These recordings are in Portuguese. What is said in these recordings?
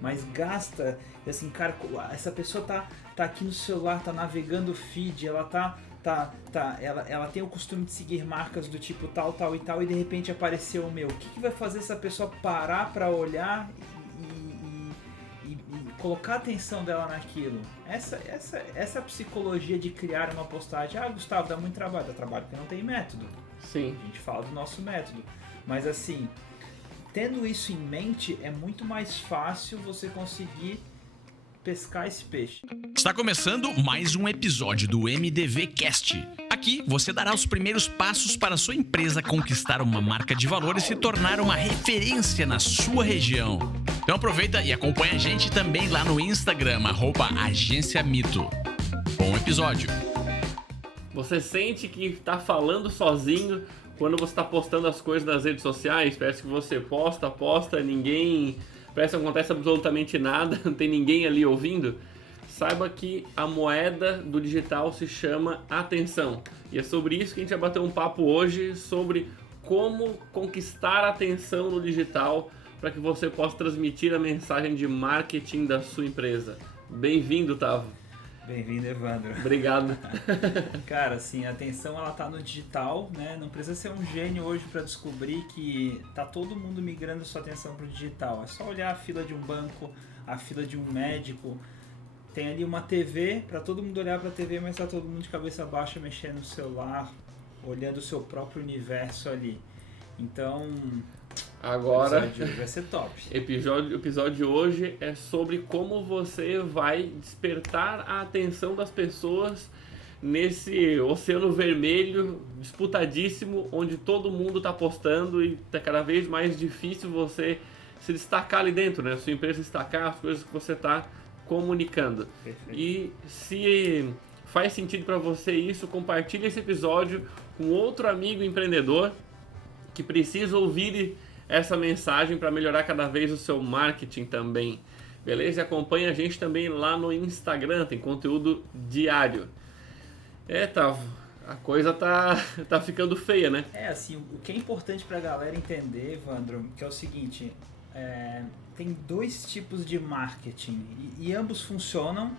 mas gasta, assim, cara, essa pessoa tá aqui no celular, tá navegando o feed, ela ela tem o costume de seguir marcas do tipo tal, tal e tal, e de repente apareceu o meu. O que vai fazer essa pessoa parar para olhar e colocar a atenção dela naquilo? Essa é a psicologia de criar uma postagem. Ah, Gustavo, dá muito trabalho. Dá trabalho porque não tem método. Sim. A gente fala do nosso método. Mas assim, tendo isso em mente, é muito mais fácil você conseguir pescar esse peixe. Está começando mais um episódio do MDV Cast. Aqui você dará os primeiros passos para a sua empresa conquistar uma marca de valor e se tornar uma referência na sua região. Então aproveita e acompanha a gente também lá no Instagram, @agenciamito. Bom episódio. Você sente que está falando sozinho quando você está postando as coisas nas redes sociais? Parece que você posta, ninguém... Parece que não acontece absolutamente nada, não tem ninguém ali ouvindo. Saiba que a moeda do digital se chama atenção. E é sobre isso que a gente vai bater um papo hoje, sobre como conquistar a atenção no digital para que você possa transmitir a mensagem de marketing da sua empresa. Bem-vindo, Tavo. Bem-vindo, Evandro. Obrigado. Cara, assim, a atenção ela tá no digital, né? Não precisa ser um gênio hoje para descobrir que tá todo mundo migrando sua atenção pro digital. É só olhar a fila de um banco, a fila de um médico. Tem ali uma TV, para todo mundo olhar para a TV, mas tá todo mundo de cabeça baixa mexendo no celular, olhando o seu próprio universo ali. Então, agora, o episódio de hoje vai ser top. O episódio de hoje é sobre como você vai despertar a atenção das pessoas nesse oceano vermelho disputadíssimo, onde todo mundo está postando e está cada vez mais difícil você se destacar ali dentro, né? A sua empresa destacar as coisas que você está comunicando. Perfeito. E se faz sentido para você isso, compartilhe esse episódio com outro amigo empreendedor que precisa ouvir essa mensagem para melhorar cada vez o seu marketing também. Beleza? E acompanhe a gente também lá no Instagram, tem conteúdo diário. Tavo, a coisa tá ficando feia, né? Assim, o que é importante pra galera entender, Evandro, que é o seguinte, tem dois tipos de marketing e ambos funcionam,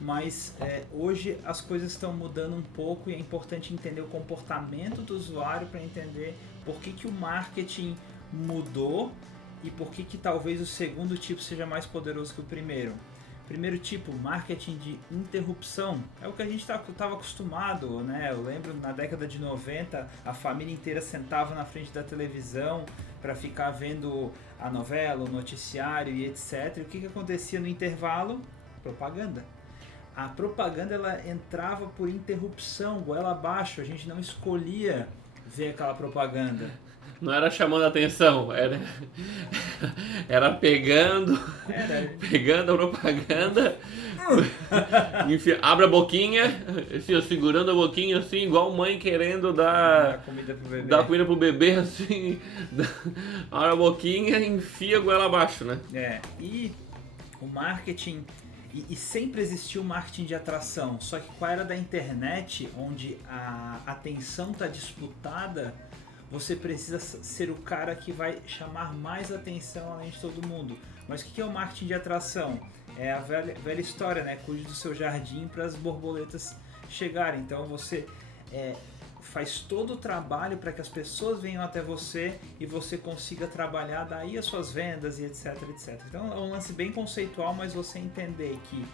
mas hoje as coisas estão mudando um pouco e é importante entender o comportamento do usuário para entender por que o marketing mudou e por que talvez o segundo tipo seja mais poderoso que o primeiro. Primeiro tipo, marketing de interrupção, é o que a gente estava acostumado, né? Eu lembro na década de 90, a família inteira sentava na frente da televisão para ficar vendo a novela, o noticiário e etc. E o que acontecia no intervalo? Propaganda. A propaganda ela entrava por interrupção, goela abaixo, a gente não escolhia ver aquela propaganda. Não era chamando a atenção, era pegando a propaganda, enfim, abre a boquinha, assim, segurando a boquinha assim, igual mãe querendo dar comida pro bebê, assim, abre a boquinha e enfia a goela abaixo, né? E o marketing, e sempre existiu o marketing de atração, só que com a era da internet, onde a atenção está disputada, você precisa ser o cara que vai chamar mais atenção além de todo mundo. Mas o que é o marketing de atração? É a velha história, né? Cuide do seu jardim para as borboletas chegarem. Então você faz todo o trabalho para que as pessoas venham até você e você consiga trabalhar daí as suas vendas e etc, etc. Então é um lance bem conceitual, mas você entender que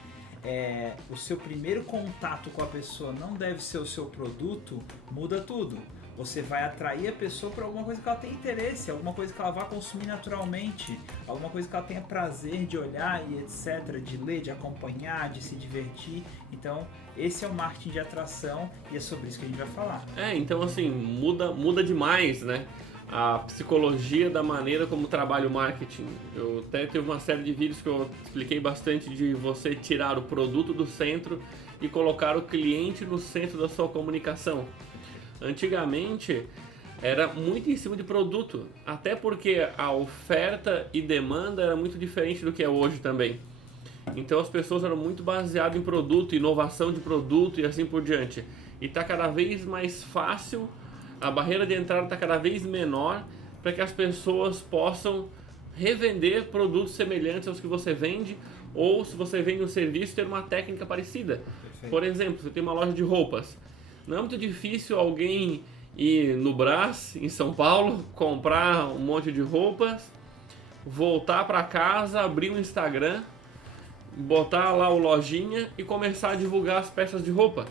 o seu primeiro contato com a pessoa não deve ser o seu produto, muda tudo. Você vai atrair a pessoa por alguma coisa que ela tem interesse, alguma coisa que ela vai consumir naturalmente, alguma coisa que ela tenha prazer de olhar e etc, de ler, de acompanhar, de se divertir. Então, esse é o marketing de atração e é sobre isso que a gente vai falar. Então assim, muda demais, né? A psicologia da maneira como trabalha o marketing. Eu até tive uma série de vídeos que eu expliquei bastante de você tirar o produto do centro e colocar o cliente no centro da sua comunicação. Antigamente era muito em cima de produto, até porque a oferta e demanda era muito diferente do que é hoje também. Então as pessoas eram muito baseadas em produto, inovação de produto e assim por diante. E está cada vez mais fácil, a barreira de entrada está cada vez menor para que as pessoas possam revender produtos semelhantes aos que você vende, ou se você vende um serviço, ter uma técnica parecida. Perfeito. Por exemplo, você tem uma loja de roupas. Não é muito difícil alguém ir no Brás, em São Paulo, comprar um monte de roupas, voltar para casa, abrir um Instagram, botar lá o lojinha e começar a divulgar as peças de roupa.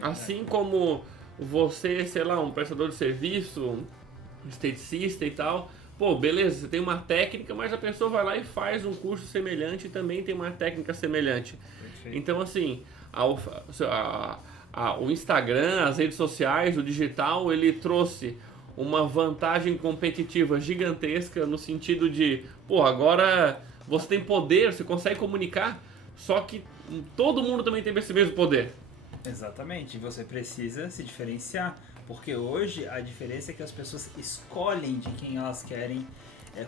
Assim como você, sei lá, um prestador de serviço, um esteticista e tal, pô, beleza, você tem uma técnica, mas a pessoa vai lá e faz um curso semelhante e também tem uma técnica semelhante. Perfeito. Então, assim, o Instagram, as redes sociais, o digital, ele trouxe uma vantagem competitiva gigantesca no sentido de, pô, agora você tem poder, você consegue comunicar, só que todo mundo também tem esse mesmo poder. Exatamente, você precisa se diferenciar, porque hoje a diferença é que as pessoas escolhem de quem elas querem,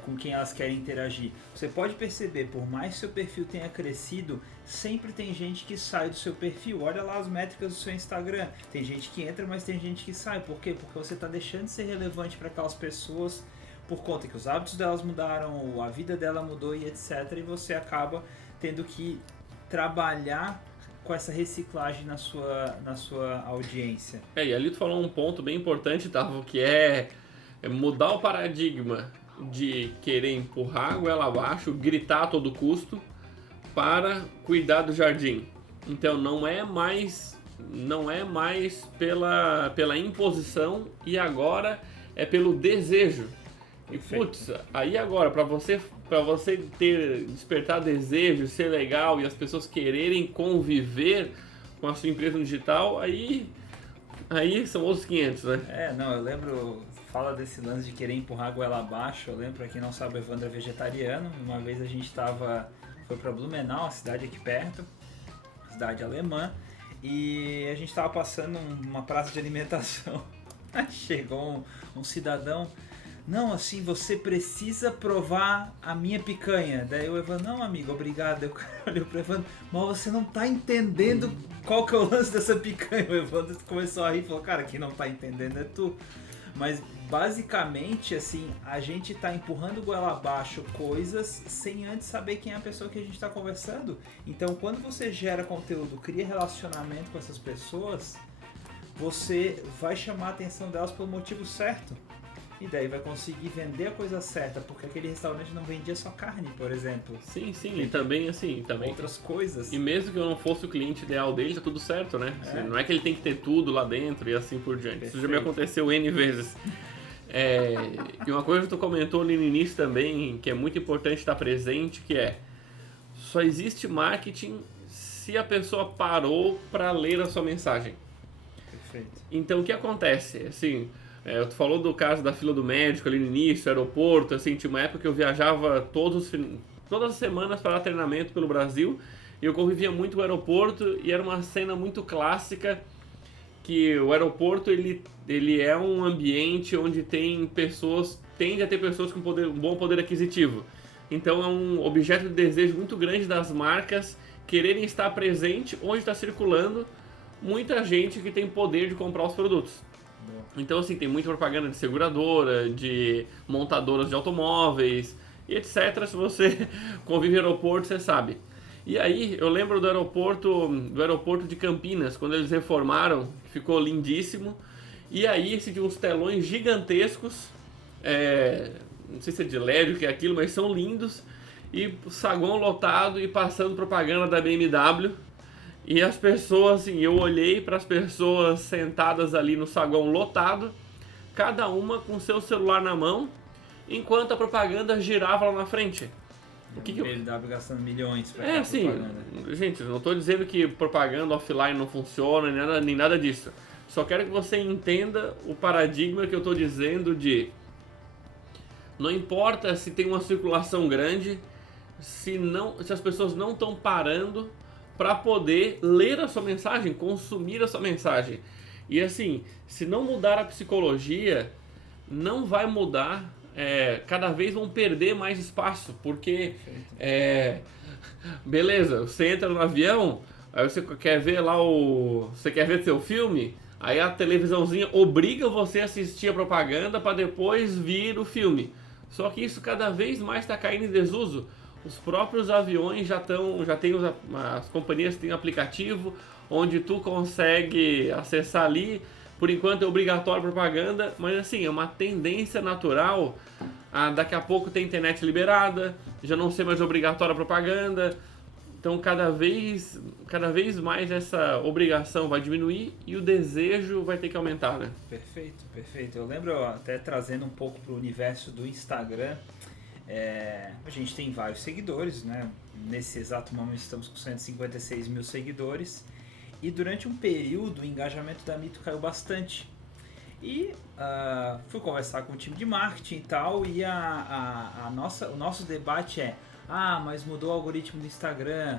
com quem elas querem interagir. Você pode perceber, por mais que seu perfil tenha crescido, sempre tem gente que sai do seu perfil. Olha lá as métricas do seu Instagram, tem gente que entra, mas tem gente que sai. Por quê? Porque você está deixando de ser relevante para aquelas pessoas por conta que os hábitos delas mudaram, a vida dela mudou e etc. E você acaba tendo que trabalhar com essa reciclagem na sua audiência. E ali tu falou um ponto bem importante, Tavo, que é mudar o paradigma de querer empurrar a goela abaixo, gritar a todo custo, para cuidar do jardim. Então não é mais pela imposição, e agora é pelo desejo. E putz, aí agora, para você despertar desejo, ser legal e as pessoas quererem conviver com a sua empresa no digital, aí são outros 500, né? Eu lembro, fala desse lance de querer empurrar a goela abaixo. Eu lembro, pra quem não sabe, o Evandro é vegetariano. Uma vez a gente foi pra Blumenau, a cidade aqui perto, cidade alemã, e a gente tava passando uma praça de alimentação. Aí chegou um cidadão: não, assim, você precisa provar a minha picanha. Daí o Evandro: não, amigo, obrigado. Eu olhei pro Evandro: mas você não tá entendendo qual que é o lance dessa picanha. O Evandro começou a rir e falou: cara, quem não tá entendendo é tu. Mas basicamente, assim, a gente tá empurrando goela abaixo coisas sem antes saber quem é a pessoa que a gente tá conversando. Então, quando você gera conteúdo, cria relacionamento com essas pessoas, você vai chamar a atenção delas pelo motivo certo. E daí vai conseguir vender a coisa certa, porque aquele restaurante não vendia só carne, por exemplo. Sim, e também assim, outras coisas. E mesmo que eu não fosse o cliente ideal dele, tá tudo certo, né? Não é que ele tem que ter tudo lá dentro e assim por diante. Perfeito. Isso já me aconteceu N vezes. E uma coisa que tu comentou ali no início também, que é muito importante estar presente, que é: só existe marketing se a pessoa parou para ler a sua mensagem. Perfeito. Então o que acontece? Assim, tu falou do caso da fila do médico ali no início, aeroporto, assim, tinha uma época que eu viajava todas as semanas para treinamento pelo Brasil, e eu convivia muito com o aeroporto, e era uma cena muito clássica, que o aeroporto ele é um ambiente onde tende a ter pessoas com um bom poder aquisitivo. Então é um objeto de desejo muito grande das marcas quererem estar presente onde está circulando muita gente que tem poder de comprar os produtos. Então, assim, tem muita propaganda de seguradora, de montadoras de automóveis e etc. Se você convive no aeroporto, você sabe. E aí, eu lembro do aeroporto de Campinas, quando eles reformaram, ficou lindíssimo. E aí, tinha uns telões gigantescos, não sei se é de LED, o que é aquilo, mas são lindos. E saguão lotado e passando propaganda da BMW. E as pessoas, assim, eu olhei para as pessoas sentadas ali no saguão lotado, cada uma com seu celular na mão, enquanto a propaganda girava lá na frente. BMW gastando milhões pra propaganda. Gente, eu não estou dizendo que propaganda offline não funciona, nem nada disso. Só quero que você entenda o paradigma que eu estou dizendo de: não importa se tem uma circulação grande, se as pessoas não estão parando para poder ler a sua mensagem, consumir a sua mensagem. E assim, se não mudar a psicologia, não vai mudar, cada vez vão perder mais espaço, porque beleza, você entra no avião, aí você quer ver seu filme, aí a televisãozinha obriga você a assistir a propaganda para depois vir o filme. Só que isso cada vez mais está caindo em desuso. Os próprios aviões já tem as companhias têm aplicativo onde tu consegue acessar ali. Por enquanto é obrigatório propaganda, mas assim, é uma tendência natural. Daqui a pouco tem internet liberada, já não ser mais obrigatória a propaganda. Então cada vez mais essa obrigação vai diminuir e o desejo vai ter que aumentar, né? Perfeito, perfeito. Eu lembro, até trazendo um pouco para o universo do Instagram, a gente tem vários seguidores, né? Nesse exato momento estamos com 156 mil seguidores e durante um período o engajamento da Mito caiu bastante. E fui conversar com o time de marketing e tal, e o nosso debate mas mudou o algoritmo do Instagram,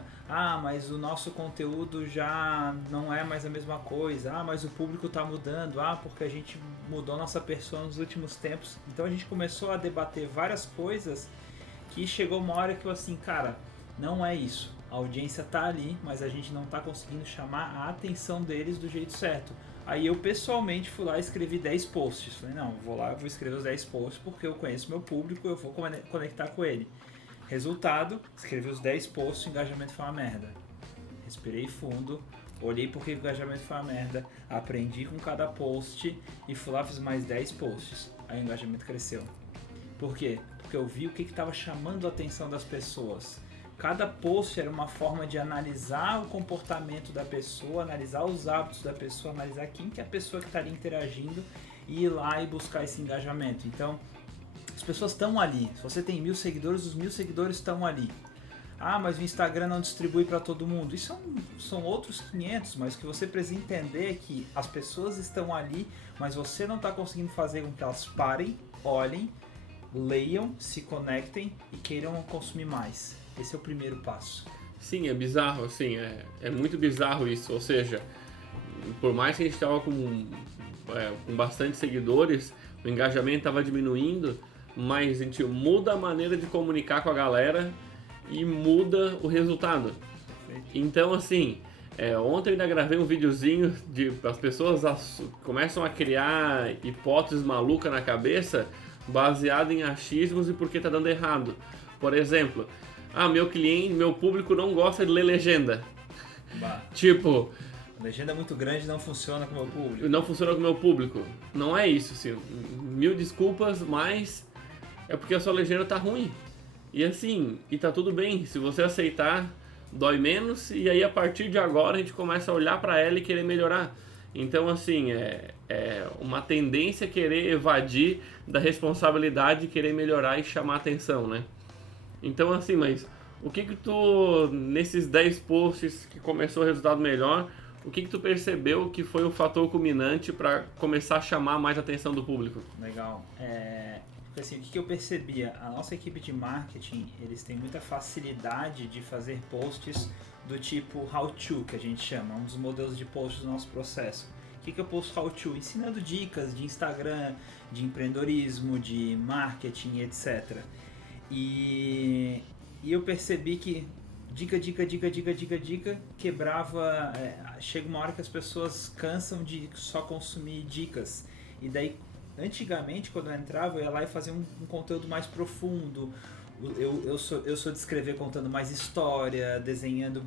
mas o nosso conteúdo já não é mais a mesma coisa, mas o público está mudando, porque a gente mudou nossa persona nos últimos tempos. Então a gente começou a debater várias coisas que chegou uma hora que eu assim, cara, não é isso. A audiência está ali, mas a gente não está conseguindo chamar a atenção deles do jeito certo. Aí eu pessoalmente fui lá e escrevi 10 posts. Falei, não, vou escrever os 10 posts porque eu conheço meu público, eu vou conectar com ele. Resultado, escrevi os 10 posts, o engajamento foi uma merda. Respirei fundo, olhei porque o engajamento foi uma merda, aprendi com cada post e fui lá e fiz mais 10 posts. Aí o engajamento cresceu. Por quê? Porque eu vi o que estava chamando a atenção das pessoas. Cada post era uma forma de analisar o comportamento da pessoa, analisar os hábitos da pessoa, analisar quem que é a pessoa que estaria interagindo e ir lá e buscar esse engajamento. Então, as pessoas estão ali. Se você tem 1000 seguidores, os 1000 seguidores estão ali. Mas o Instagram não distribui para todo mundo. Isso são outros 500, mas o que você precisa entender é que as pessoas estão ali, mas você não está conseguindo fazer com que elas parem, olhem, leiam, se conectem e queiram consumir mais. Esse é o primeiro passo. Sim, é bizarro, assim, é muito bizarro isso. Ou seja, por mais que a gente estava com bastante seguidores, o engajamento estava diminuindo, mas a gente muda a maneira de comunicar com a galera e muda o resultado. Então, assim, ontem eu ainda gravei um videozinho de as pessoas começam a criar hipóteses malucas na cabeça baseado em achismos e porque tá dando errado. Por exemplo, meu público não gosta de ler legenda. Tipo, legenda muito grande não funciona com o meu público. Não funciona com o meu público. Não é isso, assim. 1000 desculpas, mas é porque a sua legenda tá ruim. E assim, e tá tudo bem. Se você aceitar, dói menos. E aí, a partir de agora, a gente começa a olhar pra ela e querer melhorar. Então, assim, é uma tendência querer evadir da responsabilidade, querer melhorar e chamar atenção, né? Então, assim, mas o que tu, nesses 10 posts que começou o resultado melhor, o que tu percebeu que foi o fator culminante para começar a chamar mais a atenção do público? Legal. Assim, o que eu percebia? A nossa equipe de marketing, eles têm muita facilidade de fazer posts do tipo how to, que a gente chama, um dos modelos de posts do nosso processo. O que eu posto how to? Ensinando dicas de Instagram, de empreendedorismo, de marketing, etc. E eu percebi que dica quebrava. Chega uma hora que as pessoas cansam de só consumir dicas. E daí, antigamente, quando eu entrava, eu ia lá e fazia um conteúdo mais profundo. Eu sou de escrever contando mais história, desenhando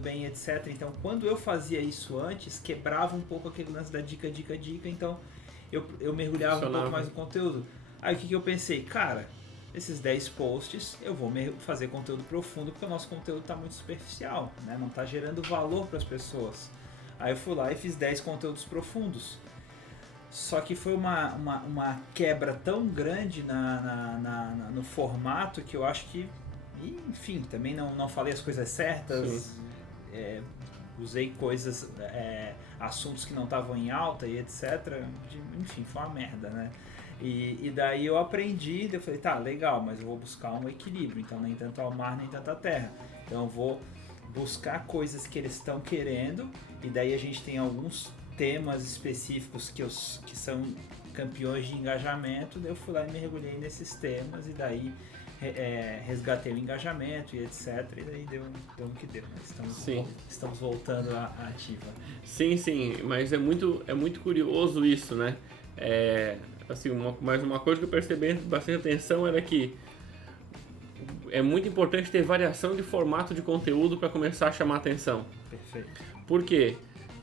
bem, etc. Então, quando eu fazia isso antes, quebrava um pouco aquele lance da dica. Então, eu mergulhava um pouco mais no conteúdo. Aí, o que eu pensei? Cara, esses 10 posts eu vou fazer conteúdo profundo, porque o nosso conteúdo está muito superficial, né? Não está gerando valor para as pessoas. Aí eu fui lá e fiz 10 conteúdos profundos. Só que foi uma quebra tão grande no formato que eu acho que, enfim, também não falei as coisas certas, usei coisas, assuntos que não estavam em alta e etc. Enfim, foi uma merda, né? E daí eu aprendi, eu falei, tá, legal, mas eu vou buscar um equilíbrio, então nem tanto ao mar, nem tanto à terra. Então eu vou buscar coisas que eles estão querendo, e daí a gente tem alguns temas específicos que são campeões de engajamento, daí eu fui lá e mergulhei nesses temas, e daí resgatei o engajamento e etc, e daí deu o que deu, né? Estamos voltando à ativa. Sim, mas é muito curioso isso, né? assim, mas uma coisa que eu percebi bastante atenção era que é muito importante ter variação de formato de conteúdo para começar a chamar atenção. Perfeito. Por quê?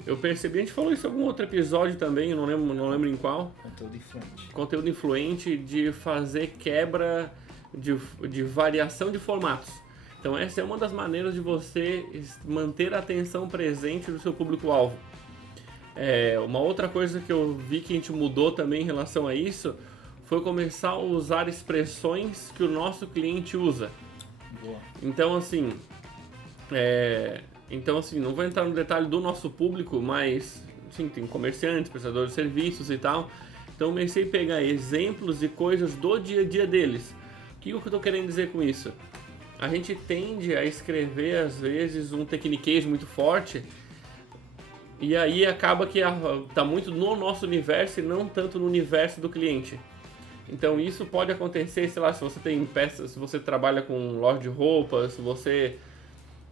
Eu percebi, a gente falou isso em algum outro episódio também, eu não lembro em qual. Conteúdo influente. Conteúdo influente de fazer quebra de variação de formatos. Então essa é uma das maneiras de você manter a atenção presente do seu público-alvo. Uma outra coisa que eu vi que a gente mudou também em relação a isso foi começar a usar expressões que o nosso cliente usa. Boa. Então assim, não vou entrar no detalhe do nosso público, mas sim, tem comerciantes, prestadores de serviços e tal. Então eu comecei a pegar exemplos e coisas do dia a dia deles. O que eu estou querendo dizer com isso? A gente tende a escrever às vezes um tecniquez muito forte e aí acaba que está muito no nosso universo e não tanto no universo do cliente. Então isso pode acontecer, sei lá, se você tem peças, se você trabalha com loja de roupas, se você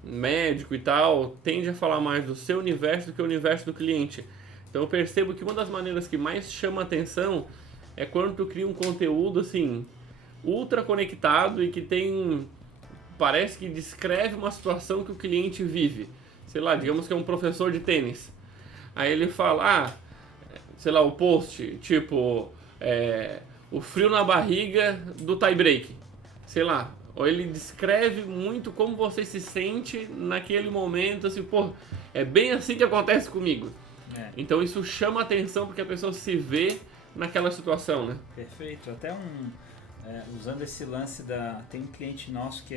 médico e tal, tende a falar mais do seu universo do que o universo do cliente. Então eu percebo que uma das maneiras que mais chama atenção é quando tu cria um conteúdo assim ultra conectado e que parece que descreve uma situação que o cliente vive. Sei lá, digamos que é um professor de tênis. Aí ele fala, sei lá, o post, tipo, o frio na barriga do tie break. Sei lá, ou ele descreve muito como você se sente naquele momento, assim, pô, é bem assim que acontece comigo. Então isso chama atenção porque a pessoa se vê naquela situação, né? Perfeito. Até usando esse lance tem um cliente nosso que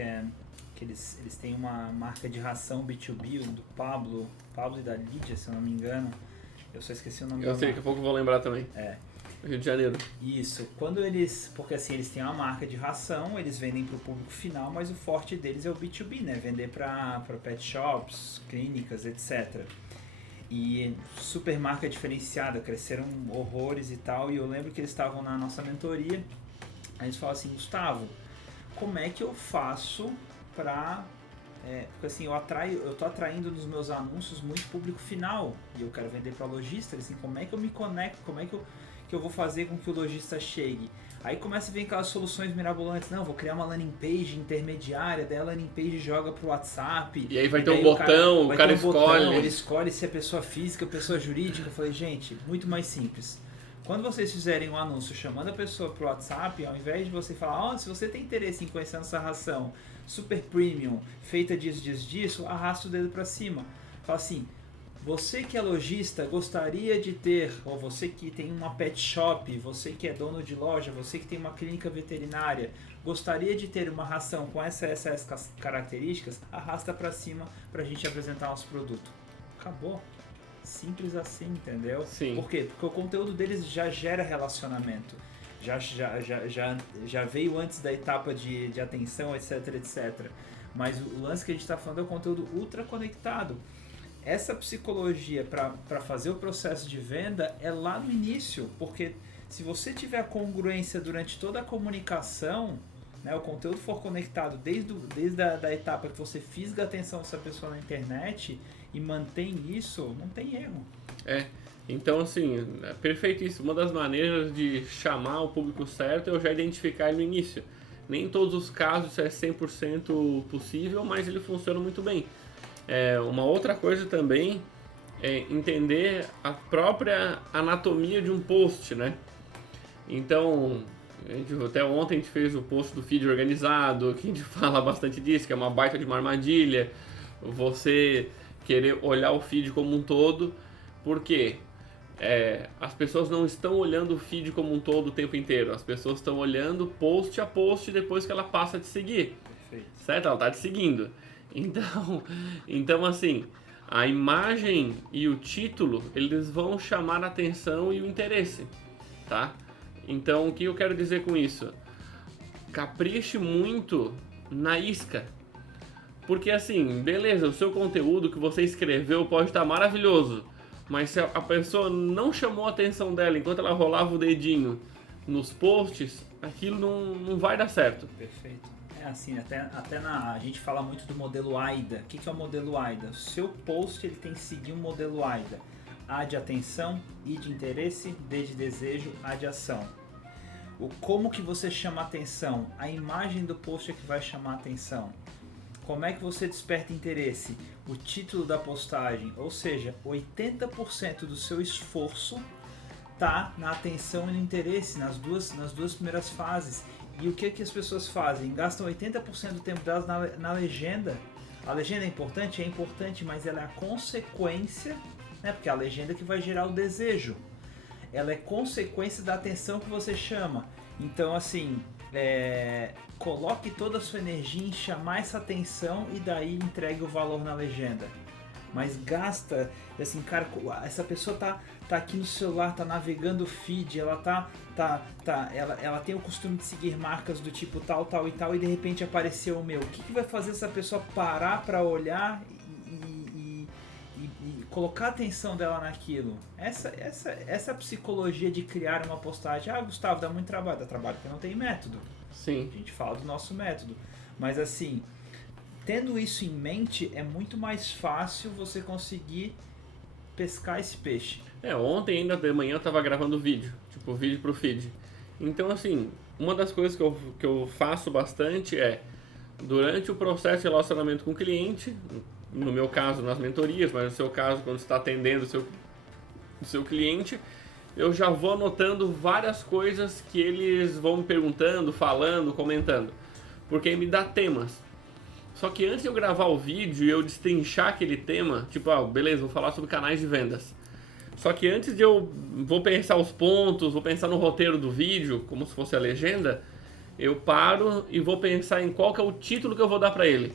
eles têm uma marca de ração B2B, do Pablo e da Lídia, se eu não me engano. Eu só esqueci o nome. Eu sei, daqui a pouco eu vou lembrar também. Rio de Janeiro. Isso. Porque assim, eles têm uma marca de ração, eles vendem para o público final, mas o forte deles é o B2B, né? Vender para pet shops, clínicas, etc. E super marca diferenciada, cresceram horrores e tal. E eu lembro que eles estavam na nossa mentoria. Aí eles falaram assim, Gustavo, como é que eu faço para... porque assim, eu tô atraindo nos meus anúncios muito público final. E eu quero vender para lojista. Assim, como é que eu me conecto? Como é que eu vou fazer com que o lojista chegue? Aí começa a vir aquelas soluções mirabolantes. Não, vou criar uma landing page intermediária, daí a landing page joga pro WhatsApp. E aí vai ter um botão, o cara escolhe. Ele escolhe se é pessoa física, pessoa jurídica. Eu falei, gente, muito mais simples. Quando vocês fizerem um anúncio chamando a pessoa pro WhatsApp, ao invés de você falar, se você tem interesse em conhecer essa ração super premium, feita disso, arrasta o dedo para cima. Fala assim, você que é lojista gostaria de ter, ou você que tem uma pet shop, você que é dono de loja, você que tem uma clínica veterinária, gostaria de ter uma ração com essas características, arrasta para cima para a gente apresentar nosso produto. Acabou. Simples assim, entendeu? Sim. Por quê? Porque o conteúdo deles já gera relacionamento. Já veio antes da etapa de atenção, etc, etc. Mas o lance que a gente está falando é o conteúdo ultra conectado. Essa psicologia para fazer o processo de venda é lá no início, porque se você tiver a congruência durante toda a comunicação, né, o conteúdo for conectado desde a etapa que você fisga a atenção dessa pessoa na internet e mantém isso, não tem erro. Então assim, é perfeito isso. Uma das maneiras de chamar o público certo é eu já identificar ele no início. Nem em todos os casos isso é 100% possível, mas ele funciona muito bem. Uma outra coisa também é entender a própria anatomia de um post, né? Então, até ontem a gente fez o post do feed organizado, que a gente fala bastante disso, que é uma baita de uma armadilha. Você querer olhar o feed como um todo, porque as pessoas não estão olhando o feed como um todo o tempo inteiro. As pessoas estão olhando post a post depois que ela passa a te seguir. Perfeito. Certo? Ela está te seguindo. Então assim, a imagem e o título, eles vão chamar a atenção e o interesse, tá? Então, o que eu quero dizer com isso? Capriche muito na isca. Porque assim, beleza, o seu conteúdo que você escreveu pode estar maravilhoso, mas se a pessoa não chamou a atenção dela enquanto ela rolava o dedinho nos posts, aquilo não vai dar certo. Perfeito. Assim, a gente fala muito do modelo AIDA. O que é o modelo AIDA? O seu post ele tem que seguir um modelo AIDA. A de atenção, I de interesse, D de desejo, A de ação. Como que você chama a atenção? A imagem do post é que vai chamar a atenção. Como é que você desperta interesse? O título da postagem, ou seja, 80% do seu esforço tá na atenção e no interesse, nas duas primeiras fases. E o que as pessoas fazem? Gastam 80% do tempo delas na legenda. A legenda é importante, mas ela é a consequência, né? Porque é a legenda que vai gerar o desejo. Ela é consequência da atenção que você chama. Então, assim, coloque toda a sua energia em chamar essa atenção e daí entregue o valor na legenda. Mas gasta, assim, cara, essa pessoa tá aqui no celular, tá navegando o feed, ela ela tem o costume de seguir marcas do tipo tal e tal, e de repente apareceu o meu. O que vai fazer essa pessoa parar para olhar e colocar a atenção dela naquilo? Essa psicologia de criar uma postagem. Ah, Gustavo, dá muito trabalho. Dá trabalho porque não tem método. Sim. A gente fala do nosso método. Mas assim, tendo isso em mente, é muito mais fácil você conseguir pescar esse peixe. Ontem ainda de manhã eu tava gravando vídeo, tipo vídeo pro feed. Então assim, uma das coisas que eu faço bastante é, durante o processo de relacionamento com o cliente, no meu caso nas mentorias, mas no seu caso quando você está atendendo o seu cliente, eu já vou anotando várias coisas que eles vão me perguntando, falando, comentando, porque me dá temas. Só que antes de eu gravar o vídeo e eu destrinchar aquele tema, tipo, beleza, vou falar sobre canais de vendas. Só que antes de eu vou pensar os pontos, vou pensar no roteiro do vídeo, como se fosse a legenda, eu paro e vou pensar em qual que é o título que eu vou dar pra ele.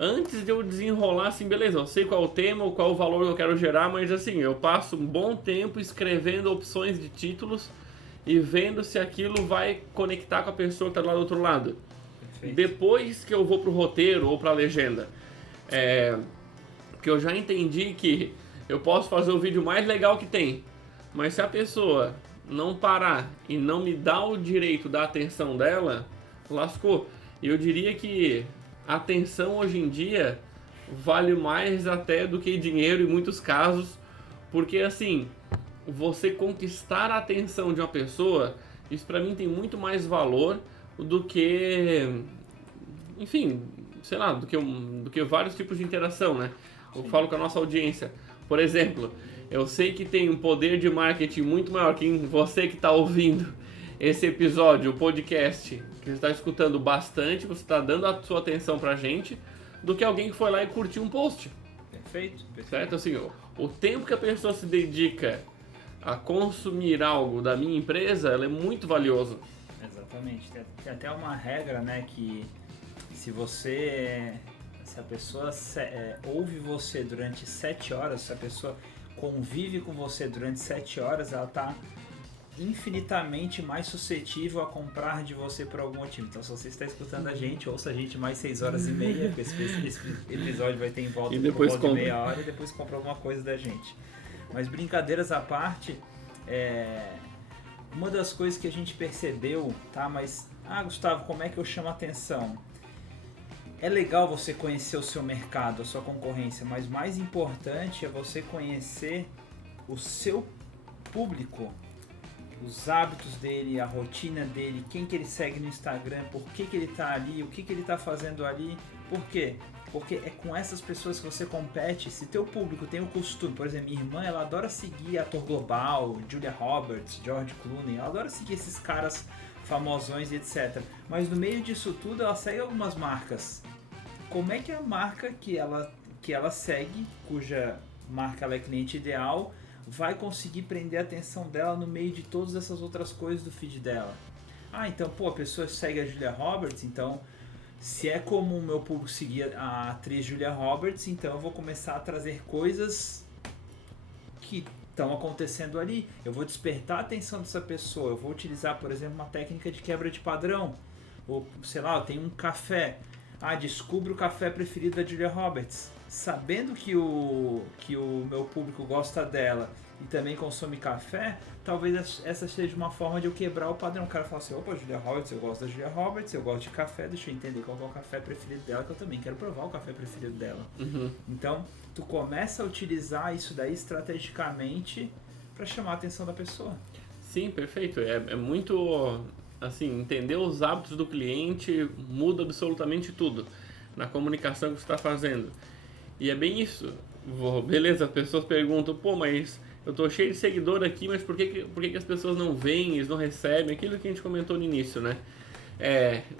Antes de eu desenrolar assim, beleza, eu sei qual é o tema, qual é o valor que eu quero gerar, mas assim, eu passo um bom tempo escrevendo opções de títulos e vendo se aquilo vai conectar com a pessoa que está do outro lado. Perfeito. Depois que eu vou pro roteiro ou pra legenda, porque eu já entendi que eu posso fazer o vídeo mais legal que tem, mas se a pessoa não parar e não me dar o direito da atenção dela, lascou. E eu diria que a atenção hoje em dia vale mais até do que dinheiro em muitos casos, porque assim, você conquistar a atenção de uma pessoa, isso pra mim tem muito mais valor do que, enfim, sei lá, do que vários tipos de interação, né? Eu falo com a nossa audiência. Por exemplo, eu sei que tem um poder de marketing muito maior que você que está ouvindo esse episódio, o podcast, que você está escutando bastante, você está dando a sua atenção pra gente, do que alguém que foi lá e curtiu um post. Perfeito. Certo? Assim, o tempo que a pessoa se dedica a consumir algo da minha empresa, ela é muito valioso. Exatamente. Tem até uma regra, né, que se a pessoa ouve você durante 7 horas, se a pessoa convive com você durante 7 horas, ela está infinitamente mais suscetível a comprar de você por algum motivo. Então, se você está escutando a gente, ouça a gente mais 6 horas e meia, porque esse episódio vai ter em volta, de meia hora, e depois compra alguma coisa da gente. Mas brincadeiras à parte, uma das coisas que a gente percebeu, tá? Mas, Gustavo, como é que eu chamo a atenção? É legal você conhecer o seu mercado, a sua concorrência, mas mais importante é você conhecer o seu público, os hábitos dele, a rotina dele, quem que ele segue no Instagram, por que que ele está ali, o que que ele está fazendo ali. Por quê? Porque é com essas pessoas que você compete. Se teu público tem o costume, por exemplo, minha irmã, ela adora seguir ator global, Julia Roberts, George Clooney, ela adora seguir esses caras famosões e etc. Mas no meio disso tudo ela segue algumas marcas. Como é que a marca que ela segue, cuja marca ela é cliente ideal, vai conseguir prender a atenção dela no meio de todas essas outras coisas do feed dela? Então, a pessoa segue a Julia Roberts, então se é como o meu público seguir a atriz Julia Roberts, então eu vou começar a trazer coisas que estão acontecendo ali. Eu vou despertar a atenção dessa pessoa. Eu vou utilizar, por exemplo, uma técnica de quebra de padrão. Ou, sei lá, eu tenho um café. Descubra o café preferido da Julia Roberts. Sabendo que o meu público gosta dela e também consome café, talvez essa seja uma forma de eu quebrar o padrão. O cara fala assim, opa, Julia Roberts, eu gosto da Julia Roberts, eu gosto de café, deixa eu entender qual é o café preferido dela, que eu também quero provar o café preferido dela. Uhum. Então, tu começa a utilizar isso daí estrategicamente para chamar a atenção da pessoa. Sim, perfeito. É muito, assim, entender os hábitos do cliente muda absolutamente tudo na comunicação que você está fazendo. E é bem isso. Beleza, as pessoas perguntam, pô, mas eu tô cheio de seguidor aqui, mas por que as pessoas não veem, eles não recebem? Aquilo que a gente comentou no início, né?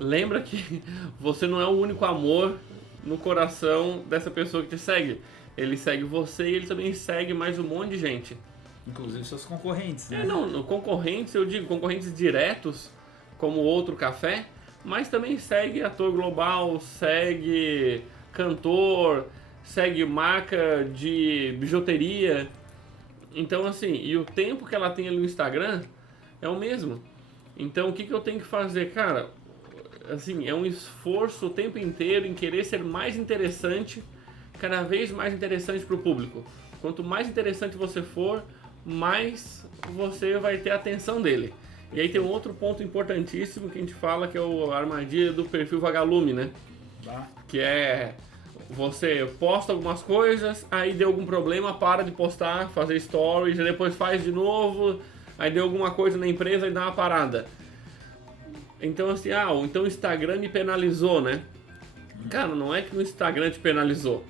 Lembra que você não é o único amor no coração dessa pessoa que te segue. Ele segue você e ele também segue mais um monte de gente. Inclusive seus concorrentes, né? Não, concorrentes, eu digo, concorrentes diretos, como Outro Café, mas também segue ator global, segue cantor, segue marca de bijuteria. Então, assim, e o tempo que ela tem ali no Instagram é o mesmo. Então, o que eu tenho que fazer? Cara, assim, é um esforço o tempo inteiro em querer ser mais interessante, cada vez mais interessante para o público. Quanto mais interessante você for, mais você vai ter a atenção dele. E aí tem um outro ponto importantíssimo que a gente fala, que é a armadilha do perfil vagalume, né? Que é, você posta algumas coisas, aí deu algum problema, para de postar, fazer stories, e depois faz de novo, aí deu alguma coisa na empresa e dá uma parada. Então assim, então o Instagram me penalizou, né? Cara, não é que o Instagram te penalizou,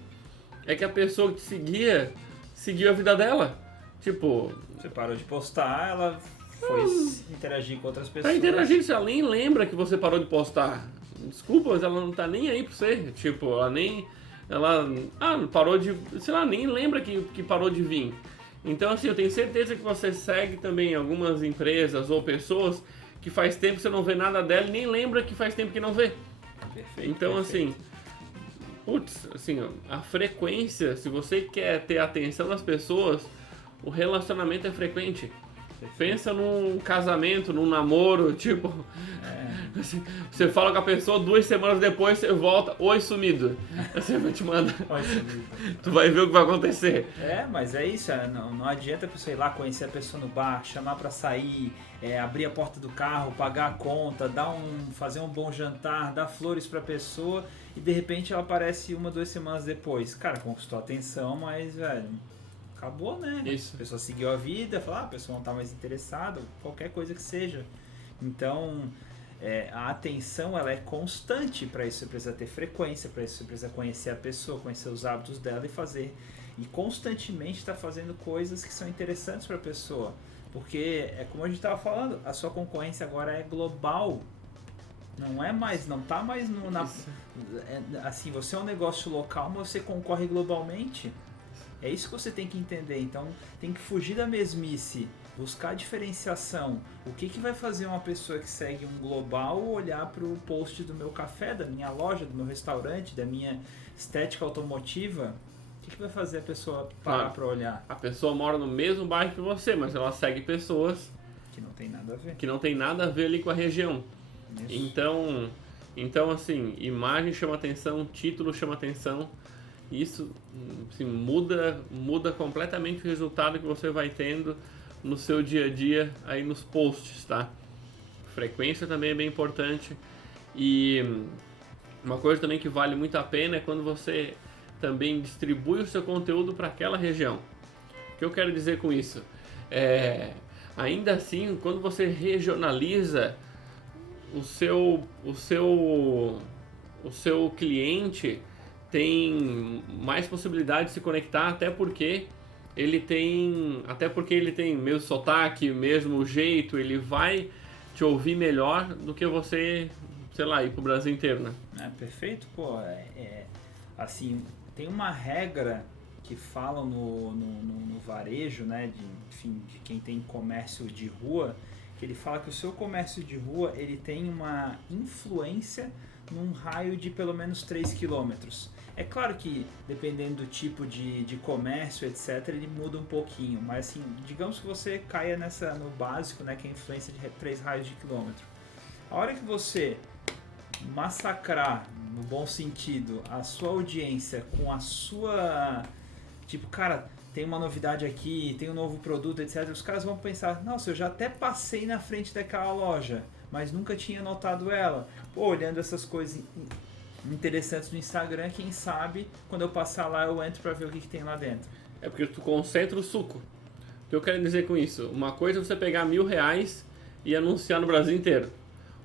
é que a pessoa que te seguia, seguiu a vida dela. Tipo, você parou de postar, ela foi interagir com outras pessoas. Tá interagindo, se ela nem lembra que você parou de postar. Desculpa, mas ela não tá nem aí pra você. Tipo, ela parou de, sei lá, nem lembra que parou de vir. Então, assim, eu tenho certeza que você segue também algumas empresas ou pessoas que faz tempo que você não vê nada dela e nem lembra que faz tempo que não vê. Perfeito, então, perfeito. assim, a frequência, se você quer ter a atenção das pessoas, o relacionamento é frequente. Pensa num casamento, num namoro, tipo, você fala com a pessoa, 2 semanas depois você volta, oi sumido. Você vai te mandar. Oi sumido. Tu vai ver o que vai acontecer. Mas é isso, não adianta a pessoa ir lá conhecer a pessoa no bar, chamar pra sair, abrir a porta do carro, pagar a conta, fazer um bom jantar, dar flores pra pessoa e de repente ela aparece 1, 2 semanas depois. Cara, conquistou a atenção, mas, velho, acabou, né? Isso. A pessoa seguiu a vida, falou, a pessoa não tá mais interessada, qualquer coisa que seja. Então, a atenção, ela é constante. Para isso você precisa ter frequência, para isso você precisa conhecer a pessoa, conhecer os hábitos dela e constantemente estar fazendo coisas que são interessantes para a pessoa. Porque, como a gente estava falando, a sua concorrência agora é global. Não tá mais assim, você é um negócio local, mas você concorre globalmente. É isso que você tem que entender. Então, tem que fugir da mesmice, buscar diferenciação. O que vai fazer uma pessoa que segue um global olhar para o post do meu café, da minha loja, do meu restaurante, da minha estética automotiva? O que vai fazer a pessoa parar para olhar? A pessoa mora no mesmo bairro que você, mas ela segue pessoas que não tem nada a ver. Que não tem nada a ver ali com a região. Isso. Então, assim, imagem chama atenção, título chama atenção. Isso, assim, muda completamente o resultado que você vai tendo no seu dia a dia aí nos posts, tá? Frequência também é bem importante. E uma coisa também que vale muito a pena é quando você também distribui o seu conteúdo para aquela região. O que eu quero dizer com isso? Ainda assim, quando você regionaliza o seu cliente, tem mais possibilidade de se conectar, até porque ele tem mesmo sotaque, mesmo jeito, ele vai te ouvir melhor do que você, sei lá, ir pro Brasil inteiro, né? Perfeito, pô. Assim, tem uma regra que falam no varejo, né, de quem tem comércio de rua, que ele fala que o seu comércio de rua, ele tem uma influência num raio de pelo menos 3 km. É claro que, dependendo do tipo de comércio, etc., ele muda um pouquinho, mas assim, digamos que você caia no básico, né, que é a influência de 3 raios de quilômetro. A hora que você massacrar, no bom sentido, a sua audiência com a sua... Tipo, cara, tem uma novidade aqui, tem um novo produto, etc., os caras vão pensar, nossa, eu já até passei na frente daquela loja, mas nunca tinha notado ela. Pô, olhando essas coisas interessantes no Instagram, quem sabe quando eu passar lá eu entro para ver o que tem lá dentro. É porque tu concentra o suco. O que eu quero dizer com isso? Uma coisa é você pegar R$1.000 e anunciar no Brasil inteiro.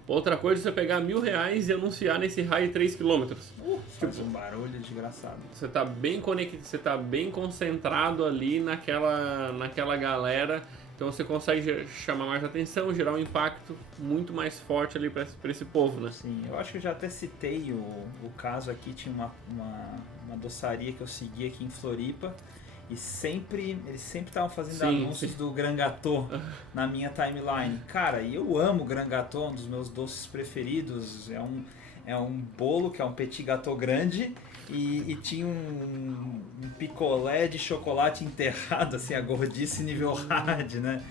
Outra coisa é você pegar R$1.000 e anunciar nesse raio de 3 km. Faz um barulho desgraçado. Você tá bem conectado, você tá bem concentrado ali naquela galera. Então você consegue chamar mais atenção, gerar um impacto muito mais forte ali para esse povo, né? Sim, eu acho que eu já até citei o caso aqui. Tinha uma doçaria que eu segui aqui em Floripa e eles sempre estavam fazendo anúncios do Grand Gâteau na minha timeline. Cara, e eu amo Grand Gâteau, um dos meus doces preferidos. É um bolo que é um petit gâteau grande e tinha um picolé de chocolate enterrado, assim, a gordice nível hard, né?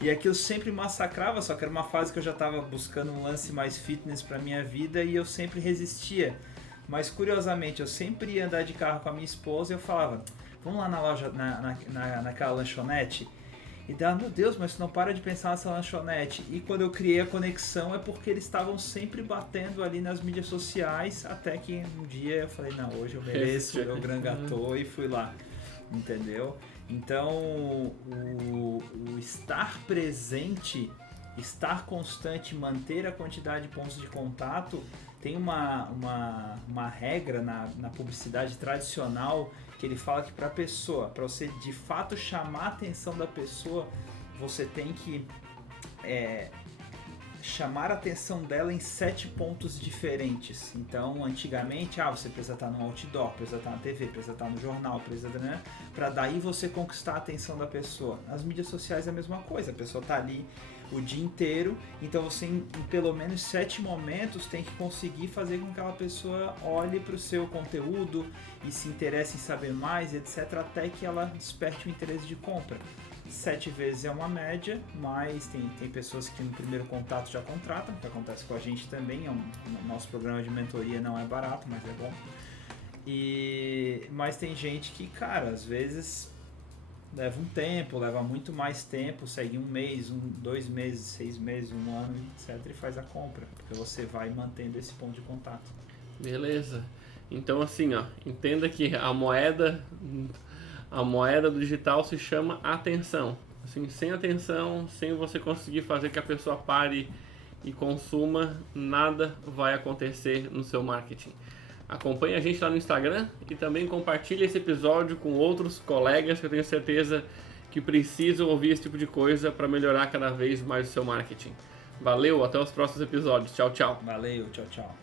E aquilo sempre massacrava, só que era uma fase que eu já estava buscando um lance mais fitness para minha vida e eu sempre resistia. Mas curiosamente, eu sempre ia andar de carro com a minha esposa e eu falava, vamos lá na loja, naquela lanchonete? E dela, meu Deus, mas você não para de pensar nessa lanchonete. E quando eu criei a conexão é porque eles estavam sempre batendo ali nas mídias sociais, até que um dia eu falei, não, hoje eu mereço o meu Grand Gâteau e fui lá, entendeu? Então, o estar presente, estar constante, manter a quantidade de pontos de contato, tem uma regra na publicidade tradicional que ele fala que para você de fato chamar a atenção da pessoa, você tem que chamar a atenção dela em 7 pontos diferentes. Então, antigamente, você precisa estar no outdoor, precisa estar na TV, precisa estar no jornal, precisa, né? Para daí você conquistar a atenção da pessoa. Nas mídias sociais é a mesma coisa, a pessoa está ali o dia inteiro, então você em pelo menos 7 momentos tem que conseguir fazer com que aquela pessoa olhe para o seu conteúdo e se interesse em saber mais, etc, até que ela desperte o interesse de compra. 7 vezes é uma média, mas tem pessoas que no primeiro contato já contratam, que acontece com a gente também, nosso programa de mentoria não é barato, mas é bom. Mas tem gente que, cara, às vezes leva um tempo, leva muito mais tempo, segue 1 mês, 2 meses, 6 meses, 1 ano, etc. e faz a compra, porque você vai mantendo esse ponto de contato. Beleza. Então assim, entenda que a moeda do digital se chama atenção. Assim, sem atenção, sem você conseguir fazer que a pessoa pare e consuma, nada vai acontecer no seu marketing. Acompanhe a gente lá no Instagram e também compartilhe esse episódio com outros colegas que eu tenho certeza que precisam ouvir esse tipo de coisa para melhorar cada vez mais o seu marketing. Valeu, até os próximos episódios. Tchau, tchau. Valeu, tchau, tchau.